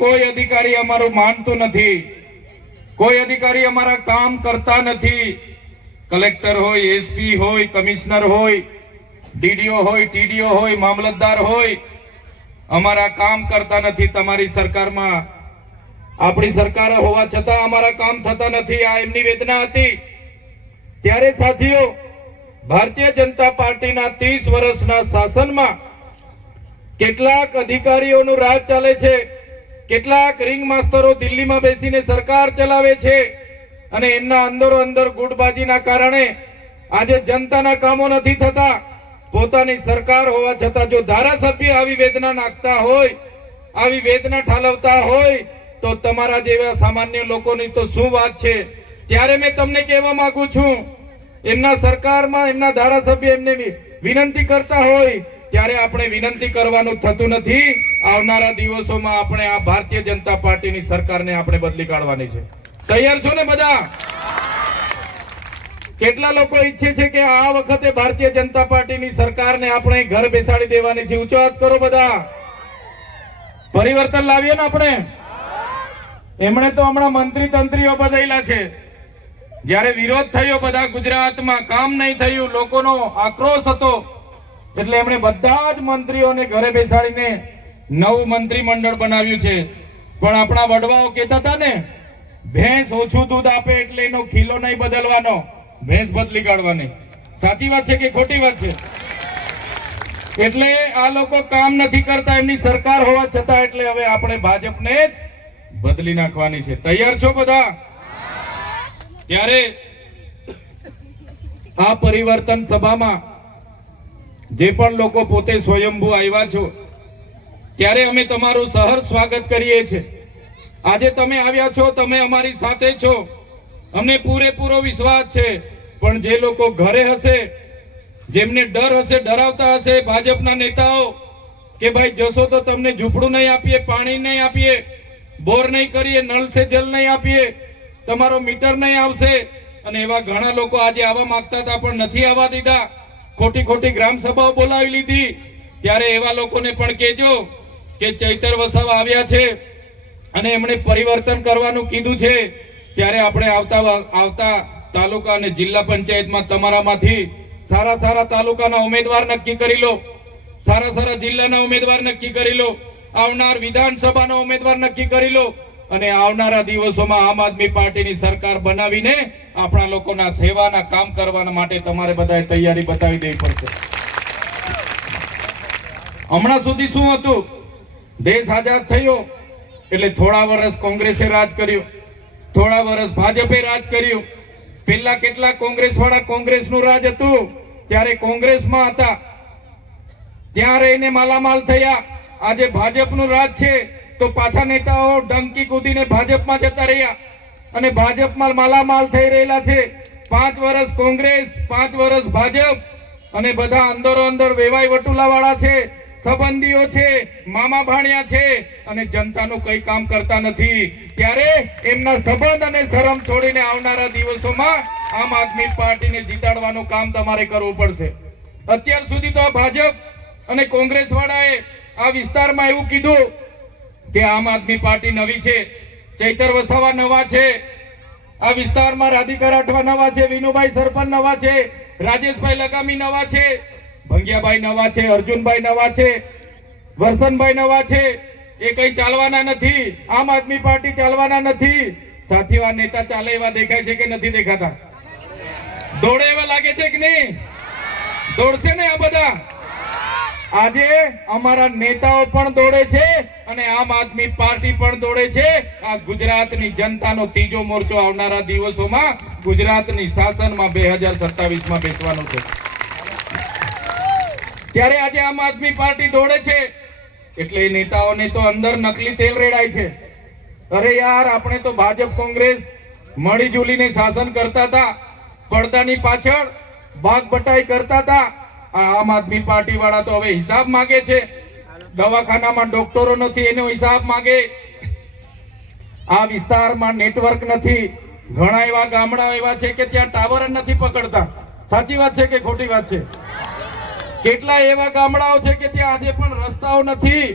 કોઈ અધિકારી અમારું માનતું નથી, કોઈ અધિકારી અમારા કામ કરતા નથી. કલેક્ટર હોય, એસપી હોય, કમિશનર હોય, ડીડીઓ હોય, ટીડીઓ હોય, મામલતદાર હોય, અમારા કામ કરતા નથી. તમારી સરકારમાં, આપણી સરકાર હોવા છતાં અમારા કામ થતા નથી. આ એમની વેદના હતી. ત્યારે સાથીઓ, ભારતીય જનતા પાર્ટીના 30 વર્ષના શાસનમાં કેટલાક અધિકારીઓનું રાજ ચાલે છે, કેટલાક રિંગ માસ્ટરો દિલ્હીમાં બેસીને સરકાર ચલાવે છે અને એમના અંદરો અંદર ગુટબાજીના કારણે આજે જનતાના કામો નથી થતા. પોતાની સરકાર હોવા છતાં જો ધારાસભ્ય આવી વેદના નાખતા હોય, આવી વેદના ઠાલવતા હોય, તો તમારા જેવા સામાન્ય લોકોની તો શું વાત છે. ત્યારે મેં તમને કહેવા માંગુ છું, એમના સરકારમાં એમના ધારાસભ્ય એમને વિનંતી કરતા હોય ત્યારે આપણે વિનંતી કરવાનું થતું નથી. આવનારા દિવસોમાં આપણે આ ભારતીય જનતા પાર્ટીની સરકારને આપણે બદલી કાઢવાની છે. તૈયાર છો ને બધા? કેટલા લોકો ઈચ્છે છે કે આ વખતે ભારતીય જનતા પાર્ટીની સરકારને આપણે ઘર બેસાડી દેવાની છે? ઊંચો હાથ કરો બધા. પરિવર્તન લાવીએ ને આપણે. એમણે તો હમણાં મંત્રી તંત્રીઓ બદલાયેલા છે. જ્યારે વિરોધ થયો બધા ગુજરાતમાં, કામ નહીં થયું, લોકોનો આક્રોશ હતો, એટલે એમણે બધા જ મંત્રીઓને ઘરે બેસાડીને નવું મંત્રીમંડળ બનાવ્યું છે. પણ આપણા વડવાઓ કહેતા હતા ને, ભેંસ ઓછું દૂધ આપે એટલે એનો ખીલો નહીં બદલવાનો, ભેંસ બદલી કાઢવાની. સાચી વાત છે કે ખોટી વાત છે? એટલે આ લોકો કામ નથી કરતા એમની સરકાર હોવા છતાં, એટલે હવે આપણે ભાજપને જ બદલી નાખવાની છે. તૈયાર છો બધા? ત્યારે આ પરિવર્તન સભામાં જે પણ લોકો પોતે સ્વયંભૂ આવ્યા છો, ત્યારે અમે તમારું સહર્ષ સ્વાગત કરીએ છીએ. આજે તમે આવ્યા છો, તમે અમારી સાથે છો, અમને પૂરેપૂરો વિશ્વાસ છે. પણ જે લોકો ઘરે હશે, જેમને ડર હશે, ડરાવતા હશે ભાજપના નેતાઓ કે ભાઈ જશો તો તમને ઝૂંપડું નહીં આપીએ, પાણી નહીં આપીએ, બોર નહીં કરીએ, નળ સે જલ નહીં આપીએ, તમારો મીટર નહીં આવશે, અને એવા ઘણા લોકો આજે આવવા માંગતા હતા પણ નથી આવવા દીધા, ખોટી ખોટી ગ્રામ સભાઓ બોલાવી લીધી. ત્યારે એવા લોકોને પણ કહેજો કે ચૈતર વસાવા આવ્યા છે અને એમણે પરિવર્તન કરવાનું કીધું છે. ત્યારે આપણે આવતા તાલુકા અને જિલ્લા પંચાયતમાં તમારામાંથી સારા સારા તાલુકાના ઉમેદવાર નક્કી કરી લો, સારા સારા જિલ્લાના ઉમેદવાર નક્કી કરી લો, આવનાર વિધાનસભાનો ઉમેદવાર નક્કી કરી લો, અને આવનારા દિવસોમાં આમ આદમી પાર્ટીની સરકાર બનાવીને આપણા લોકોના સેવાના કામ કરવા માટે તમારે બધાએ તૈયારી બતાવી દેવી પડશે. હમણાં સુધી શું હતું? દેશ આઝાદ થયો એટલે થોડા વર્ષ કોંગ્રેસે રાજ કર્યું, થોડા વર્ષ ભાજપે રાજ કર્યું. પેલા કેટલા કોંગ્રેસ વાળા, કોંગ્રેસનું રાજ હતું ત્યારે કોંગ્રેસમાં હતા, ત્યાં રહીને માલામાલ થયા. આજે ભાજપનું રાજ છે તો પાછા નેતાઓ ડંકી કૂદીને ભાજપમાં જતા રહ્યા અને ભાજપમાં માલામાલ થઈ રહેલા છે. 5 વર્ષ કોંગ્રેસ, 5 વર્ષ ભાજપ, અને બધા અંદરો અંદર વેવાઈ વટુલા વાળા છે, સંબંધીઓ છે, મામા ભાણિયા છે, અને જનતાનું કઈ કામ કરતા નથી. ત્યારે એમના સંબંધ અને શરમ છોડીને આવનારા દિવસોમાં આમ આદમી પાર્ટીને જીતાડવાનું કામ તમારે કરવું પડશે. અત્યાર સુધી તો આ ભાજપ અને કોંગ્રેસ વાળાએ આ વિસ્તારમાં એવું કીધું કે આમ આદમી પાર્ટી નવી છે, ચૈતર વસાવા નવા છે, આ વિસ્તારમાં રાધિકા રાઠવા નવા છે, વિનુભાઈ સરપંચ નવા છે, રાજેશભાઈ લગામી નવા છે, ભંગિયાભાઈ નવા છે, અર્જુનભાઈ નવા છે, વરસનભાઈ નવા છે. એ કઈ ચાલવાના નથી, આમ આદમી પાર્ટી ચાલવાના નથી. સાથીઓ, આ નેતા ચાલે એવા દેખાય છે કે નથી દેખાતા? દોડે એવા લાગે છે કે નહીં? દોડશે ને આ બધા? આજે અમારા નેતાઓ પણ દોડે છે અને આમ આદમી પાર્ટી પણ દોડે છે. આ ગુજરાતની જનતાનો ત્રીજો મોરચો આવનારા દિવસોમાં ગુજરાતની શાસનમાં 2027માં બેસવાનો છે. ત્યારે આજે આમ આદમી પાર્ટી દોડે છે એટલે નેતાઓને તો અંદર નકલી તેલ રેડાય છે. અરે યાર, આપણે તો ભાજપ કોંગ્રેસ મળી જુલીને શાસન કરતા હતા, પડદાની પાછળ ભાગ બટાઈ કરતા હતા. આમ આદમી પાર્ટી વાળા તો હવે હિસાબ માંગે છે. દવાખાનામાં ડોક્ટરો નથી એનો હિસાબ માંગે. આ વિસ્તારમાં નેટવર્ક નથી. ઘણા એવા ગામડા એવા છે કે ત્યાં ટાવર નથી પકડતા. સાચી વાત છે કે ખોટી વાત છે? કેટલા એવા ગામડાઓ છે કે ત્યાં આજે પણ રસ્તાઓ નથી.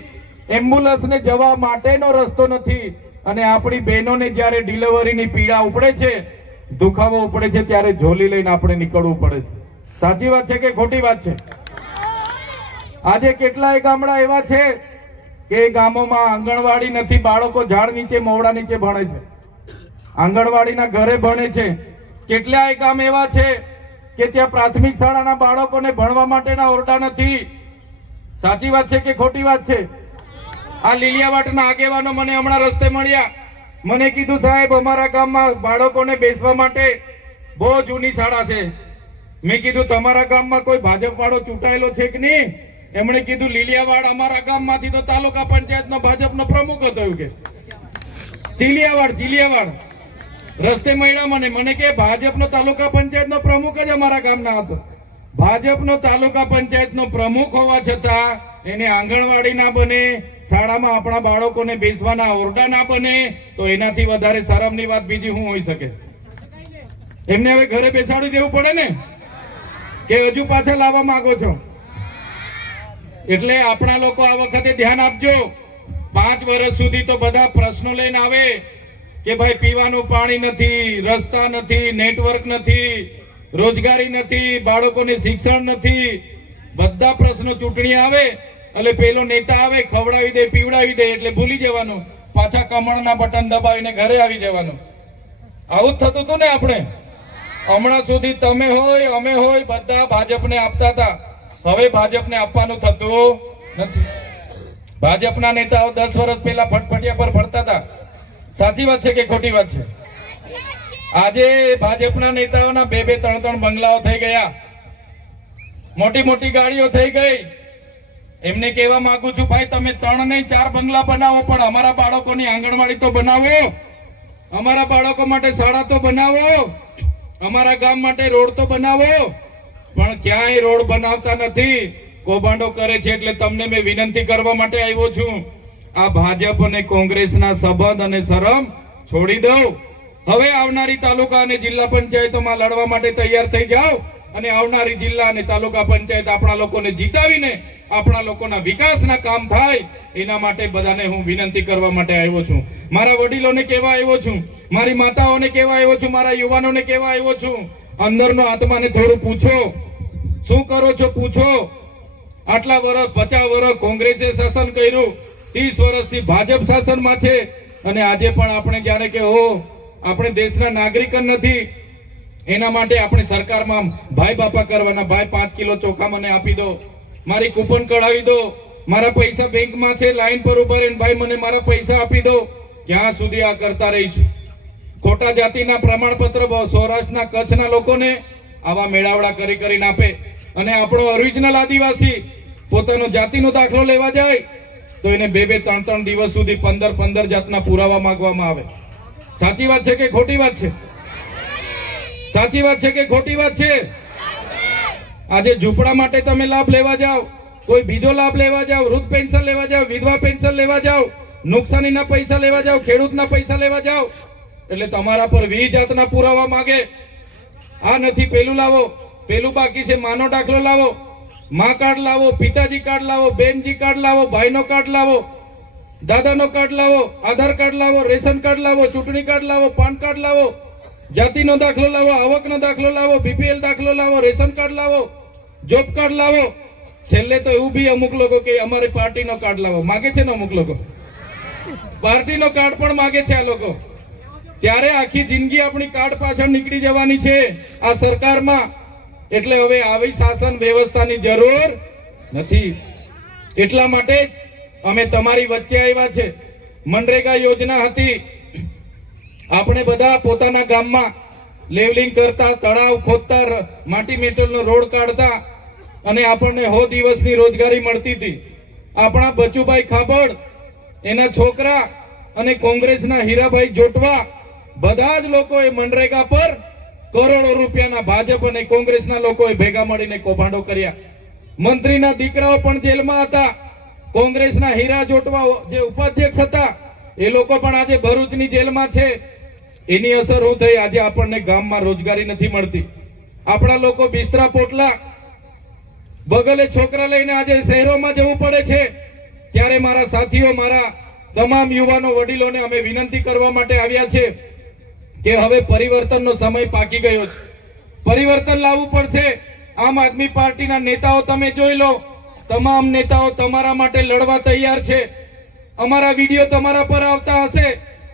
એમ્બ્યુલન્સને જવા માટેનો રસ્તો નથી અને આપણી બહેનોને જ્યારે ડિલિવરીની પીડા ઉપડે છે, દુખાવો ઉપડે છે, ત્યારે ઝોલી લઈને આપણે નીકળવું પડે છે. સાચી વાત છે કે ખોટી વાત છે? આજે કેટલાય ગામડા એવા છે કે એ ગામોમાં આંગણવાડી નથી, બાળકો ઝાડ નીચે મોવડા નીચે ભણે છે, આંગણવાડીના ઘરે ભણે છે. કેટલાય ગામ એવા છે કે ત્યાં પ્રાથમિક શાળાના બાળકોને ભણવા માટેના ઓરડા નથી. સાચી વાત છે કે ખોટી વાત છે? આ લીલિયાવાટના આગેવાનો મને હમણાં રસ્તે મળ્યા, મને કીધું સાહેબ અમારા ગામમાં બાળકોને બેસવા માટે બહુ જૂની શાળા છે. મેં કીધું તમારા ગામમાં કોઈ ભાજપ વાળો ચૂંટાયેલો છે કે નહીં? એમણે કીધું લીલિયાવાડ અમારા ગામમાંથી તો તાલુકા પંચાયતનો ભાજપનો પ્રમુખ હતો. એવું કે ચીલિયાવાડ રસ્તે મળ્યા મને કે ભાજપનો તાલુકા પંચાયતનો પ્રમુખ જ અમારા ગામના હતો. ભાજપનો તાલુકા પંચાયતનો પ્રમુખ હોવા છતાં એને આંગણવાડી ના બને, શાળામાં આપણા બાળકોને બેસવાના ઓરડા ના બને, તો એનાથી વધારે શરમની વાત બીજી શું હોઈ શકે? એમને હવે ઘરે બેસાડી દેવું પડે ને, કે હજુ પાછા લાવવા માંગો છો? એટલે આપણા લોકો આ વખતે ધ્યાન આપજો. 5 વર્ષ સુધી તો બધા પ્રશ્નો લઈને આવે કે ભાઈ પીવાનું પાણી નથી, રસ્તા નથી, નેટવર્ક નથી, રોજગારી નથી, બાળકોને શિક્ષણ નથી, બધા પ્રશ્નો ચૂંટણી આવે એટલે પેલો નેતા આવે, ખવડાવી દે, પીવડાવી દે, એટલે ભૂલી જવાનું, પાછા કમળના બટન દબાવીને ઘરે આવી જવાનું. આવું જ થતું હતું ને આપણે. હમણાં સુધી તમે હોય, અમે હોય, બધા ભાજપને આપતા હતા. હવે ભાજપને આપવાનું થતું નથી. ભાજપના નેતાઓ 10 વર્ષ પહેલા ફટફટિયા પર ફરતા હતા. સાચી વાત છે કે ખોટી વાત છે? આજે ભાજપના નેતાઓના 2-2, 3-3 બંગલાઓ થઈ ગયા, મોટી મોટી ગાડીઓ થઈ ગઈ. એમને કહેવા માંગુ છું, ભાઈ તમે 3 નહીં 4 બંગલા બનાવો, પણ અમારા બાળકોની આંગણવાડી તો બનાવો, અમારા બાળકો માટે શાળા તો બનાવો, અમારા ગામ માટે રોડ તો બનાવો. પણ ક્યાંય રોડ બનાવતા નથી, કૌભાંડો કરે છે. એટલે તમને મેં વિનંતી કરવા માટે આવ્યો છું, આ ભાજપ અને કોંગ્રેસના સંબંધ અને શરમ છોડી દો. હવે આવનારી તાલુકા અને જિલ્લા પંચાયતોમાં લડવા માટે તૈયાર થઈ જાઓ અને આવનારી જિલ્લા અને તાલુકા પંચાયત આપણા લોકોને જીતાવીને આપણા લોકોના વિકાસના કામ થાય, એના માટે બધાને હું વિનંતી કરવા માટે આવ્યો છું. મારા વડીલોને કહેવા આવ્યો છું, મારી માતાઓને કહેવા આવ્યો છું, મારા યુવાનોને કહેવા આવ્યો છું, અંદરનો આત્માને થોડું પૂછો, શું કરો છો પૂછો. આટલા વર્ષ 50 વર્ષ કોંગ્રેસે શાસન કર્યું, 30 વર્ષથી ભાજપ શાસનમાં છે, અને આજે પણ આપણે જ્યારે કે આપણે દેશના નાગરિક નથી, એના માટે આપણે સરકારમાં ભાઈ બાપા કરવાના. ભાઈ 5 કિલો ચોખા મને આપી દો, મારી કૂપન કઢાવી દો, મારા પૈસા બેંકમાં છે, લાઈન પર ઉભા રહીને ભાઈ મને મારા પૈસા આપી દો. ક્યાં સુધી આ કરતા રહીશું? ખોટા જાતિના પ્રમાણપત્ર સૌરાષ્ટ્રના કચ્છના લોકોને આવા મેળાવડા કરીને આપે, અને આપણો ઓરિજિનલ આદિવાસી પોતાનો જાતિનો દાખલો લેવા જાય તો એને 2-2, 3-3 દિવસ સુધી 15 જાતના પુરાવા માંગવામાં આવે. સાચી વાત છે કે ખોટી વાત છે? સાચી વાત છે કે ખોટી વાત છે? આજે ઝૂંપડા માટે તમે લાભ લેવા જાઓ, કોઈ બીજો લાભ લેવા જાઓ, વૃદ્ધ પેન્શન લેવા જાઓ, વિધવા પેન્શન લેવા જાઓ, નુકસાનીના પૈસા લેવા જાઓ, ખેડૂતના પૈસા લેવા જાઓ, એટલે તમારા પર 20 જાતના પુરાવા માંગે. આ નથી, પેલું લાવો, પેલું બાકી છે, માનો દાખલો લાવો, માં કાર્ડ લાવો, પિતાજી કાર્ડ લાવો, બેનજી કાર્ડ લાવો, ભાઈનો કાર્ડ લાવો, દાદાનો કાર્ડ લાવો, આધાર કાર્ડ લાવો, રેશન કાર્ડ લાવો, ચૂંટણી કાર્ડ લાવો, પાન કાર્ડ લાવો, જાતિનો દાખલો લાવો, આવકનો દાખલો લાવો, બીપીએલ દાખલો લાવો, રેશન કાર્ડ લાવો, જોબ કાર્ડ લાવો. છેલ્લે તો એવું બી અમુક લોકો કે અમારી પાર્ટીનો કાર્ડ લાવો માગે છે ને, અમુક લોકો પાર્ટીનો કાર્ડ પણ માગે છે આ લોકો. ત્યારે આખી જિંદગી આપણી કાર્ડ પાછળ નીકળી જવાની છે આ સરકારમાં. એટલે હવે આવી શાસન વ્યવસ્થાની જરૂર નથી. એટલા માટે અમે તમારી વચ્ચે આવ્યા છે. મનરેગા યોજના હતી, આપણે બધા પોતાના ગામમાં લેવલિંગ કરતા, તળાવ ખોદતા, માટી મેટલનો રોડ કાઢતા, અને આપણને 100 દિવસની રોજગારી મળતી હતી. આપણા બચુભાઈ ખાબડ, એના છોકરા અને કોંગ્રેસના હીરાભાઈ જોટવા, બધા જ લોકોએ મનરેગા પર કરોડો રૂપિયાના ભાજપ અને કોંગ્રેસના લોકોએ ભેગા મળીને કૌભાંડો કર્યા. મંત્રીના દીકરાઓ પણ જેલમાં હતા. કોંગ્રેસના હીરા જોટવા જે ઉપાધ્યક્ષ હતા એ લોકો પણ આજે ભરૂચની જેલમાં છે. એની અસર શું થઈ? આજે આપણને ગામમાં રોજગારી નથી મળતી. આપણા લોકો બિસ્તરા પોટલા બગલે છોકરા લઈને આજે શહેરોમાં જવું પડે છે. ત્યારે મારા સાથીઓ, મારા તમામ યુવાનો વડીલોને અમે વિનંતી કરવા માટે આવ્યા છે કે હવે પરિવર્તનનો સમય પાકી ગયો છે. પરિવર્તન લાવવું પડશે. આમ આદમી પાર્ટીના નેતાઓ તમે જોઈ લો, તમામ નેતાઓ તમારા માટે લડવા તૈયાર છે. અમારા વિડીયો તમારા પર આવતા હશે.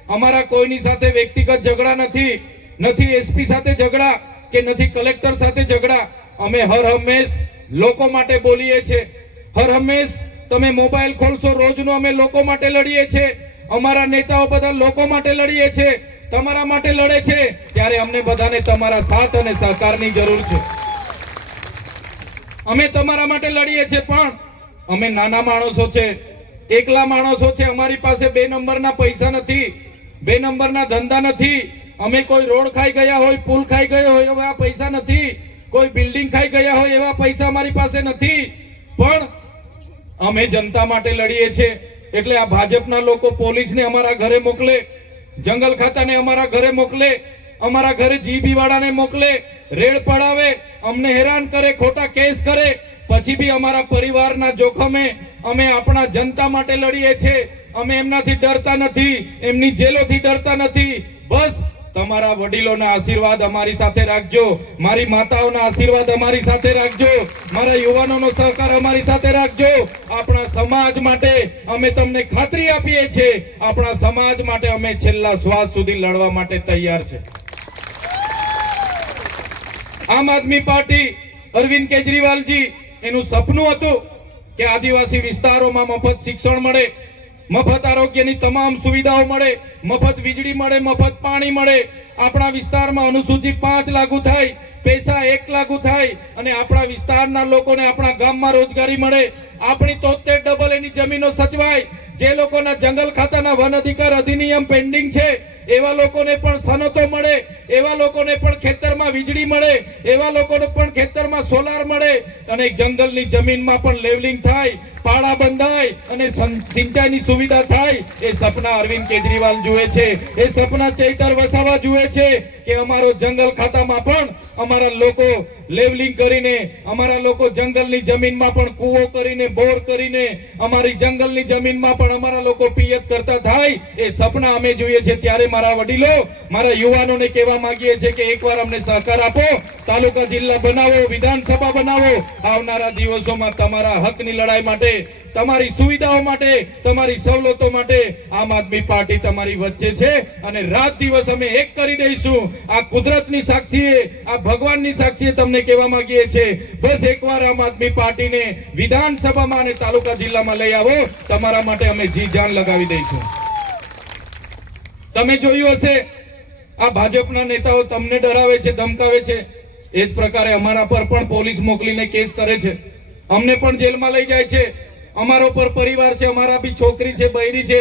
અમારા કોઈની સાથે વ્યક્તિગત ઝઘડા નથી, નથી એસપી સાથે ઝઘડા કે નથી કલેક્ટર સાથે ઝઘડા. અમે હર હંમેશ લોકો માટે બોલીએ છીએ. હર હંમેશ તમે મોબાઈલ ખોલશો રોજનો અમે લોકો માટે લડીએ છીએ. અમારા નેતાઓ બધા લોકો માટે લડીએ છીએ, તમારા માટે લડે છે. ત્યારે અમને બધાને તમારા સાથ અને સહકારની જરૂર છે. અમે તમારા માટે લડીએ છીએ, પણ અમે નાના માણસો છે, એકલા માણસો છે. અમારી પાસે 2 નંબરના પૈસા નથી, 2 નંબરના ધંધા નથી. અમે કોઈ રોડ ખાઈ ગયા હોય, પુલ ખાઈ ગયો હોય એવા પૈસા નથી, કોઈ બિલ્ડિંગ ખાઈ ગયા હોય એવા પૈસા અમારી પાસે નથી. પણ અમે જનતા માટે લડીએ છીએ. એટલે આ ભાજપના લોકો પોલીસને અમારા ઘરે મોકલે, જંગલ ખાતાને અમારા ઘરે મોકલે, અમારા ઘરે જીબી વાળાને મોકલે, રેડ પડાવે, અમને હેરાન કરે, ખોટા કેસ કરે, પછી બી અમારા પરિવારના જોખમે અમે આપણા જનતા માટે લડીએ છીએ. અમે એમનાથી ડરતા નથી, એમની જેલોથી ડરતા નથી. બસ તમારા વડીલોના આશીર્વાદ અમારી સાથે રાખજો, મારી માતાઓના આશીર્વાદ અમારી સાથે રાખજો, મારા યુવાનોનો સહકાર અમારી સાથે રાખજો. આપણા સમાજ માટે અમે તમને ખાતરી આપીએ છીએ, આપણા સમાજ માટે અમે છેલ્લા શ્વાસ સુધી લડવા માટે તૈયાર છે. આમ આદમી પાર્ટી, અરવિંદ કેજરીવાલજી, એનું સપનું હતું કે આદિવાસી વિસ્તારોમાં મફત શિક્ષણ મળે, મફત આરોગ્યની તમામ સુવિધાઓ મળે, મફત વીજળી મળે, મફત પાણી મળે. આપણા વિસ્તારમાં અનુસૂચિત 5 લાગુ થાય, પૈસા 1 લાગુ થાય અને આપણા વિસ્તારના લોકોને આપણા ગામમાં રોજગારી મળે. આપણી 73 ડબલ એની જમીનો સચવાય. જે લોકોના જંગલ ખાતાના વન અધિકાર અધિનિયમ પેન્ડિંગ છે એવા લોકોને પણ સનતો મળે, એવા લોકોને પણ ખેતરમાં વીજળી મળે, એવા લોકોને પણ ખેતરમાં સોલાર મળે અને જંગલની જમીનમાં પણ લેવલિંગ થાય, પાળા બંધાય અને સિંચાઈની સુવિધા થાય. એ સપના અરવિંદ કેજરીવાલ જુએ છે. એ સપના ચૈતર વસાવા જુએ છે કે અમારો જંગલ ખાતામાં પણ અમારા લોકો લેવલિંગ કરીને, અમારા લોકો જંગલની જમીનમાં પણ કૂવો કરીને, બોર કરીને, અમારી જંગલની જમીનમાં પણ અમારા લોકો પિયત કરતા થાય. એ સપના અમે જોઈએ છે. ત્યારે મારા વડીલો, મારા યુવાનોને કહેવા માંગીએ છીએ કે એકવાર અમને સહકાર આપો, તાલુકા જિલ્લા બનાવો, વિધાનસભા બનાવો. આવનારા દિવસોમાં તમારા હકની લડાઈ માટે, તમારી સુવિધાઓ માટે, તમારી સવલતો માટે આમ આદમી પાર્ટી તમારી વચ્ચે છે અને રાત દિવસ અમે એક કરી દઈશું. આ કુદરતની સાક્ષીએ, આ ભગવાનની સાક્ષીએ તમને કહેવા માંગીએ છીએ, બસ એકવાર આમ આદમી પાર્ટીને વિધાનસભામાં અને તાલુકા જિલ્લામાં લઈ આવો. તમારા માટે અમે જી જાન લગાવી દઈશું. તમે જોયું હશે, આ ભાજપના નેતાઓ તમને ડરાવે છે, ધમકાવે છે. એ જ પ્રકારે અમારા પર પણ પોલીસ મોકલીને કેસ કરે છે, અમને પણ જેલમાં લઈ જાય છે. અમારો પર પરિવાર છે, અમારા બી છોકરી છે, બૈરી છે,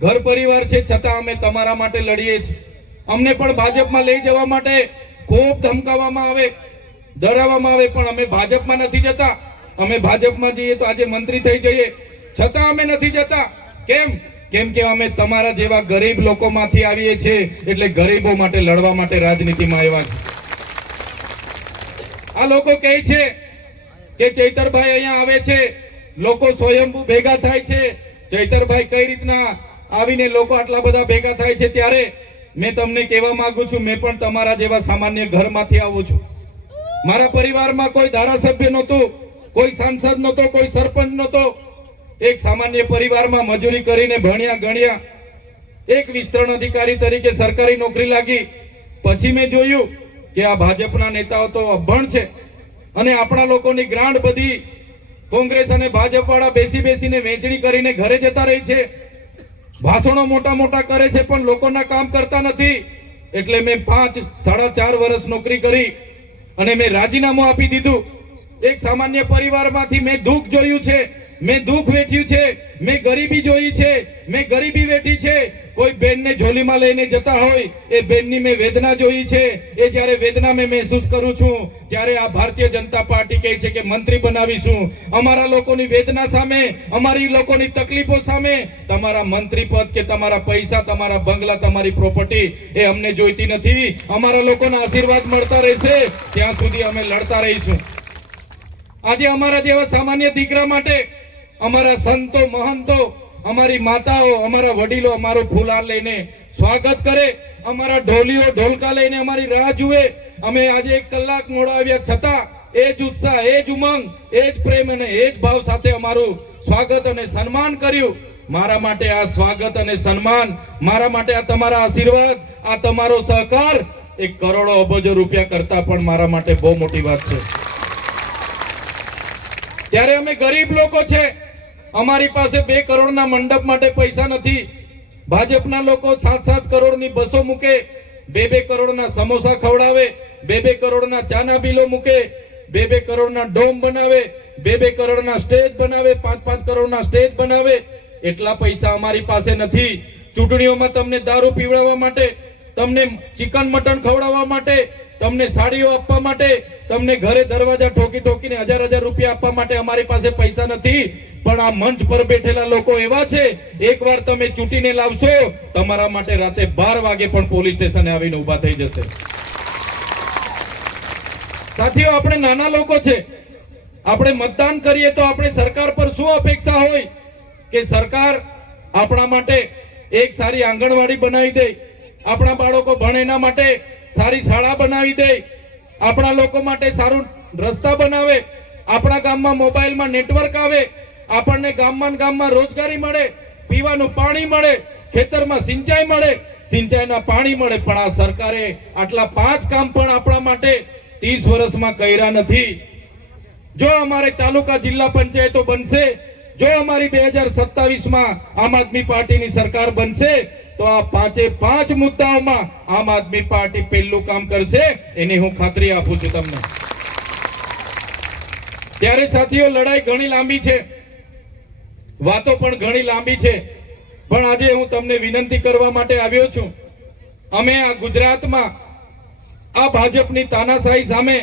ઘર પરિવાર છે, છતાં અમે તમારા માટે લડીએ છીએ. અમને પણ ભાજપમાં લઈ જવા માટે ખૂબ ધમકાવવામાં આવે, ડરાવવામાં આવે, પણ અમે ભાજપમાં નથી જતા. અમે ભાજપમાં જઈએ તો આજે મંત્રી થઈ જઈએ, છતાં અમે નથી જતા. કેમ? કેમ કે અમે તમારા જેવા ગરીબ લોકોમાંથી આવીએ છીએ, એટલે ગરીબો માટે લડવા માટે રાજનીતિમાં આવ્યા છે. આ લોકો કહે છે કે ચૈતરભાઈ અહીંયા આવે છે, લોકો સ્વયંભૂ ભેગા થાય છે. ચૈતરભાઈ કઈ રીતના આવીને લોકો આટલા બધા ભેગા થાય છે? ત્યારે મેં તમને કહેવા માંગુ છું, મેં પણ તમારા જેવા સામાન્ય ઘરમાંથી આવું છું. મારા પરિવારમાં કોઈ ધારાસભ્ય નહોતું, કોઈ સાંસદ નહોતો, કોઈ સરપંચ નહોતો. એક સામાન્ય પરિવારમાં મજૂરી કરીને ભણ્યા ગણ્યા, એક વિસ્તરણ અધિકારી તરીકે સરકારી નોકરી લાગી. પછી મેં જોયું કે આ ભાજપના નેતાઓ તો અભણ છે અને આપણા લોકોની ગ્રાન્ટ બધી કોંગ્રેસ અને ભાજપ વાળા બેસી બેસીને વેચણી કરીને ઘરે જતા રહે છે, ભાષણો મોટા મોટા કરે છે, પણ લોકોના કામ કરતા નથી. એટલે મેં 4.5 વર્ષ નોકરી કરી અને મેં રાજીનામું આપી દીધું. એક સામાન્ય પરિવારમાંથી મેં દુઃખ જોયું છે, મેં દુઃખ વેઠ્યું છે, મેં ગરીબી જોઈ છે, મેં ગરીબી વેઠી છે. કોઈ બેનને ઝોલીમાં લઈને જતા હોય એ બેનની મેં વેદના જોઈ છે. એ જ્યારે વેદના મેં મહેસૂસ કરું છું ત્યારે આ ભારતીય જનતા પાર્ટી કહે છે કે મંત્રી બનાવીશું. અમારા લોકોની વેદના સામે, અમારી લોકોની તકલીફો સામે તમારા મંત્રી પદ કે તમારા પૈસા, તમારા બંગલા, તમારી પ્રોપર્ટી એ અમને જોઈતી નથી. અમારા લોકોના આશીર્વાદ મળતા રહેશે ત્યાં સુધી અમે લડતા રહીશું. આજે અમારા જેવા સામાન્ય દીકરા માટે, અમારા સંતો મહંતો, અમારી માતાઓ, અમારા વડીલો અમારું ફુલાર લઈને સ્વાગત કરે, અમારા ઢોલીઓ ઢોલકા લઈને અમારી રાહ જુએ. અમે આજે 1 કલાક મોડા આવ્યા છતાં એ જ ઉત્સાહ, એ જ ઉમંગ, એ જ પ્રેમ અને એ જ ભાવ સાથે અમારું સ્વાગત અને સન્માન કર્યું. મારા માટે આ સ્વાગત અને સન્માન, મારા માટે આ તમારા આશીર્વાદ, આ તમારો સહકાર 1 કરોડો અબજો રૂપિયા કરતા પણ મારા માટે બહુ મોટી વાત છે. ત્યારે અમે ગરીબ લોકો છે, અમારી પાસે 2 કરોડના મંડપ માટે પૈસા નથી. ભાજપના લોકો 7-7 કરોડની બસો મૂકે, 2-2 કરોડના સમોસા ખવડાવે, 2-2 કરોડના ચાના બિલો મૂકે, 2-2 કરોડના ડોમ બનાવે, 2-2 કરોડના સ્ટેજ બનાવે, 5-5 કરોડના સ્ટેજ બનાવે. એટલા પૈસા અમારી પાસે નથી. ચૂંટણીઓમાં તમને દારૂ પીવડાવવા માટે, તમને ચિકન મટન ખવડાવવા માટે, તમને સાડીઓ આપવા માટે, તમને ઘરે દરવાજા ઠોકી ઠોકીને 1000 રૂપિયા આપવા માટે અમારી પાસે પૈસા નથી. પણ આ મંચ પર બેઠેલા લોકો એવા છે, એકવાર તમે ચૂંટીને લાવશો, તમારા માટે રાતે 12 વાગે પણ પોલીસ સ્ટેશને આવીને ઉભા થઈ જશે. સાથીઓ, આપણે નાના લોકો છે, આપણે મતદાન કરીએ તો આપણે સરકાર પર શું અપેક્ષા હોય કે સરકાર આપણા માટે એક સારી આંગણવાડી બનાવી દે, આપણા બાળકો ભણે એના માટે સારી શાળા બનાવી દે, આપણા લોકો માટે સારું રસ્તા બનાવે, આપણા ગામમાં મોબાઈલમાં નેટવર્ક આવે, આપણને ગામમાં રોજગારી મળે, પીવાનું પાણી મળે, ખેતરમાં સિંચાઈ મળે, સિંચાઈના પાણી મળે. પણ આ સરકારે આટલા 5 કામ પણ આપણા માટે 30 વર્ષમાં કર્યા નથી. જો અમારે તાલુકા જિલ્લા પંચાયતો બનશે, જો અમારી 2027માં આમ આદમી પાર્ટીની સરકાર બનશે, તો આ 5 મુદ્દાઓમાં આમ આદમી પાર્ટી પહેલું કામ કરશે, એની હું ખાતરી આપું છું તમને. ત્યારે સાથીઓ, લડાઈ ઘણી લાંબી છે, વાતો પણ ઘણી લાંબી છે, પણ આજે હું તમને વિનંતી કરવા માટે આવ્યો છું. અમે આ ગુજરાતમાં આ ભાજપની તાનાશાહી સામે,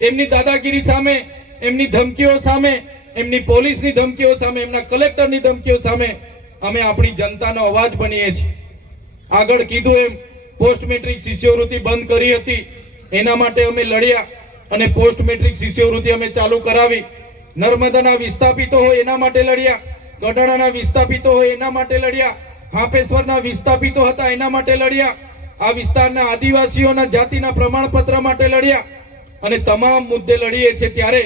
એમની દાદાગીરી સામે, એમની ધમકીઓ સામે, એમની પોલીસની ધમકીઓ સામે, એમના કલેક્ટરની ધમકીઓ સામે અમે આપણી જનતાનો અવાજ બનીએ છીએ. આગળ કીધું એમ પોસ્ટ મેટ્રિક શિષ્યવૃત્તિ બંધ કરી હતી, એના માટે અમે લડ્યા અને પોસ્ટ મેટ્રિક શિષ્યવૃત્તિ અમે ચાલુ કરાવી. નર્મદાના વિસ્થાપિતો હોય એના માટે લડ્યા, ગઢડાના વિસ્થાપિતો હોય એના માટે લડ્યા, હાંપેશ્વરના વિસ્થાપિતો હતા એના માટે લડ્યા, આ વિસ્તારના આદિવાસીઓના જાતિના પ્રમાણપત્ર માટે લડ્યા અને તમામ મુદ્દે લડીએ છીએ. ત્યારે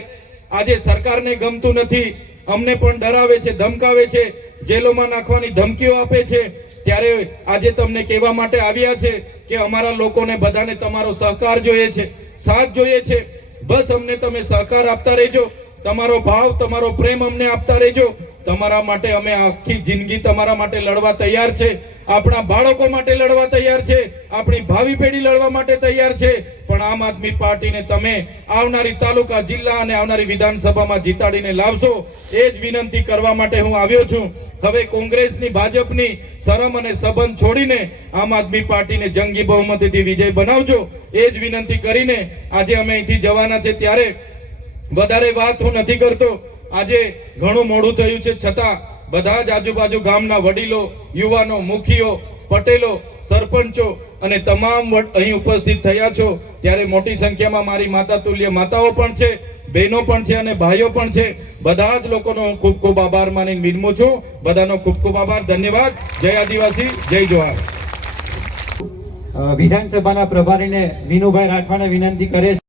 આજે સરકારને ગમતું નથી, અમને પણ ડરાવે છે, ધમકાવે છે, જેલોમાં નાખવાની ધમકીઓ આપે છે. ત્યારે આજે તમને કહેવા માટે આવ્યા છે કે અમારા લોકોને બધાને તમારો સહકાર જોઈએ છે, સાથ જોઈએ છે. બસ અમને તમે સહકાર આપતા રહેજો, તમારો ભાવ, તમારો પ્રેમ અમને આપતા રહેજો. તમારા માટે અમે આખી જિંદગી તમારા માટે લડવા તૈયાર છે, આપણા બાળકો માટે લડવા તૈયાર છે, આપણી ભાવિ પેઢી લડવા માટે તૈયાર છે. પણ આમ આદમી પાર્ટીને તમે આવનારી તાલુકા, જિલ્લા અને આવનારી વિધાનસભામાં જીતાડીને લાવશો, એ જ વિનંતી કરવા માટે હું આવ્યો છું. હવે કોંગ્રેસની, ભાજપની શરમ અને સંબંધ છોડીને આમ આદમી પાર્ટીને જંગી બહુમતીથી વિજય બનાવજો, એ જ વિનંતી કરીને આજે અમે અહીંથી જવાના છે. ત્યારે વધારે વાત હું નથી કરતો. આજે ઘણું મોડું થયું છે, છતાં બધા જ આજુબાજુ ગામના વડીલો, યુવાનો, મુખીઓ, પટેલો, સરપંચો અને તમામ અહીં ઉપસ્થિત થયા છો. ત્યારે મોટી સંખ્યામાં મારી માતા તુલ્ય માતાઓ પણ છે, બહેનો પણ છે અને ભાઈઓ પણ છે. બધા જ લોકોનો હું ખૂબ ખૂબ આભાર માની વિનમું છું. બધાનો ખૂબ ખૂબ આભાર, ધન્યવાદ. જય આદિવાસી, જય જોહાર. વિધાનસભાના પ્રભારીને વિનુભાઈ રાઠવાને વિનંતી કરે છે.